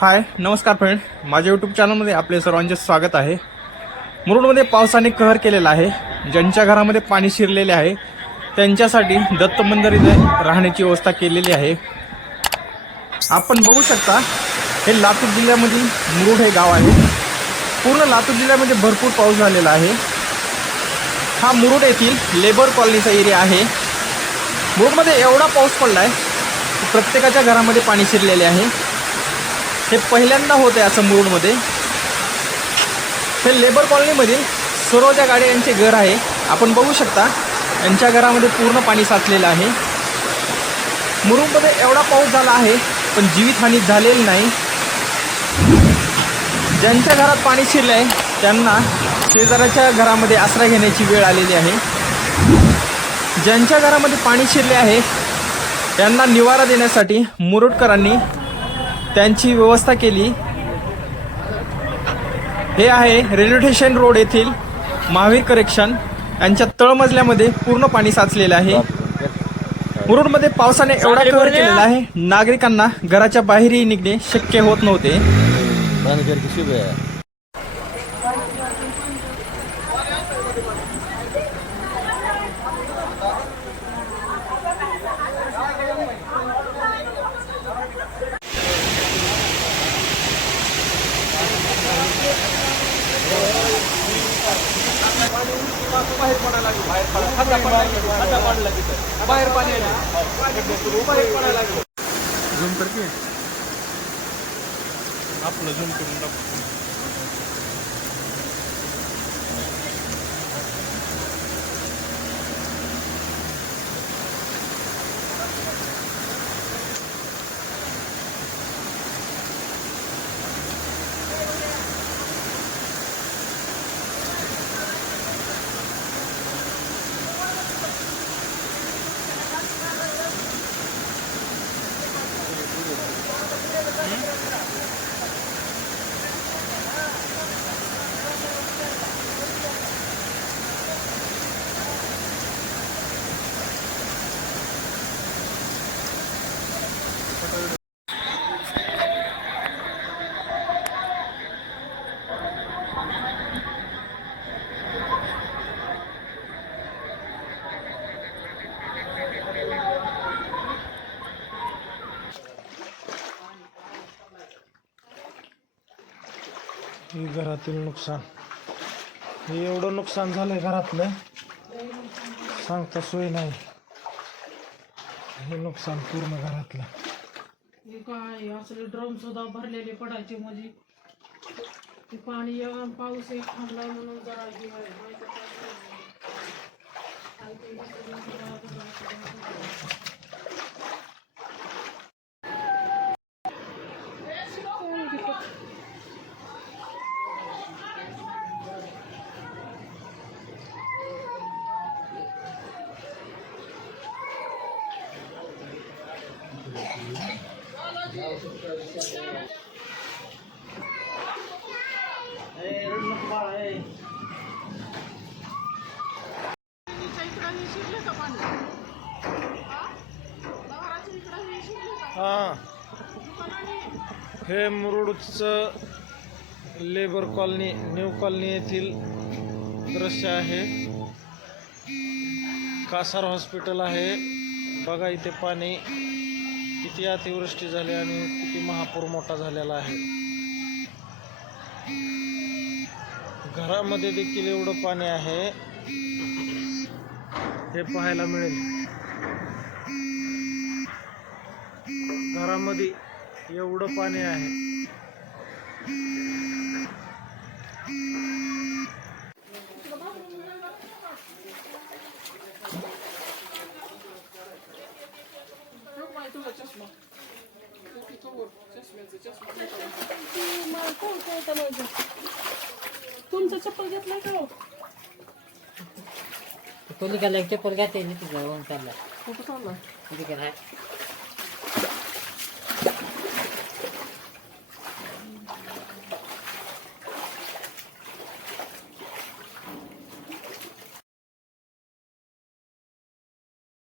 हाय नमस्कार फ्रेंड माझ्या यूट्यूब चॅनलमध्ये आपले सर्वांचे स्वागत आहे. मुरुडमध्ये पावसाने कहर केलेला आहे. ज्यांच्या घरामध्ये पाणी शिरलेले आहे त्यांच्यासाठी दत्त मंदिर इथे राहण्याची व्यवस्था केलेली आहे. आपण बघू शकता हे लातूर जिल्ह्यामधील मुरुड हे गाव आहे. पूर्ण लातूर जिल्ह्यामध्ये भरपूर पाऊस झालेला आहे. हा मुरुड येथील लेबर कॉलनीचा एरिया आहे. मुरुडमध्ये एवढा पाऊस पडला आहे प्रत्येकाच्या घरामध्ये पाणी शिरलेले आहे. हे पहिल्यांदा होत आहे असं मुरुडमध्ये हे लेबर कॉलनीमधील सरोजा गाडे यांचे घर आहे. आपण बघू शकता यांच्या घरामध्ये पूर्ण पाणी साचलेलं आहे. मुरुडमध्ये एवढा पाऊस झाला आहे पण जीवितहानी झालेली नाही. ज्यांच्या घरात पाणी शिरलं आहे त्यांना शेजाऱ्याच्या घरामध्ये आसरा घेण्याची वेळ आलेली आहे. ज्यांच्या घरामध्ये पाणी शिरले आहे त्यांना निवारा देण्यासाठी मुरुडकरांनी त्यांची व्यवस्था केली. हे आहे रेल्वे स्टेशन रोड येथील महावीर करेक्शन. यांच्या तळमजल्यामध्ये पूर्ण पाणी साचलेलं आहे. मुरुडमध्ये पावसाने एवढा कहर केलेला आहे. नागरिकांना घराच्या बाहेरही निघणे शक्य होत नव्हते. धनगर की शुभ है बाहेर पाणी झूम करते आपलं झूम करून Hum? हे घरातील नुकसान. हे एवढं नुकसान झालंय घरातलं. सांगता सोय नाही. हे नुकसान पूर्ण घरातलं. हे काय असले ड्रम सुद्धा भरलेले पडायचे म्हणजे. ते पाणी येऊन पाऊस एक थांबलाय म्हणून जरा आहे. नाहीतर काय करायचं? काय ते इकडे तिकडे तिकडे हा. हे मुरुडचं लेबर कॉलनी न्यू कॉलनी येथील दृश्य आहे. कासार हॉस्पिटल आहे. बघा इथे पाणी. किती अतिवृष्टी झाली आणि किती महापूर मोठा झालेला आहे. घरामध्ये देखील एवढं पाणी आहे. हे पाहायला मिळेल. घरामध्ये एवढं पाणी आहे. तुमचं चप्पल घेतलंय का हो? गेला चप्पल घातली तिथं जाऊन चालला. कुठं चाललाय? कुठे गेला.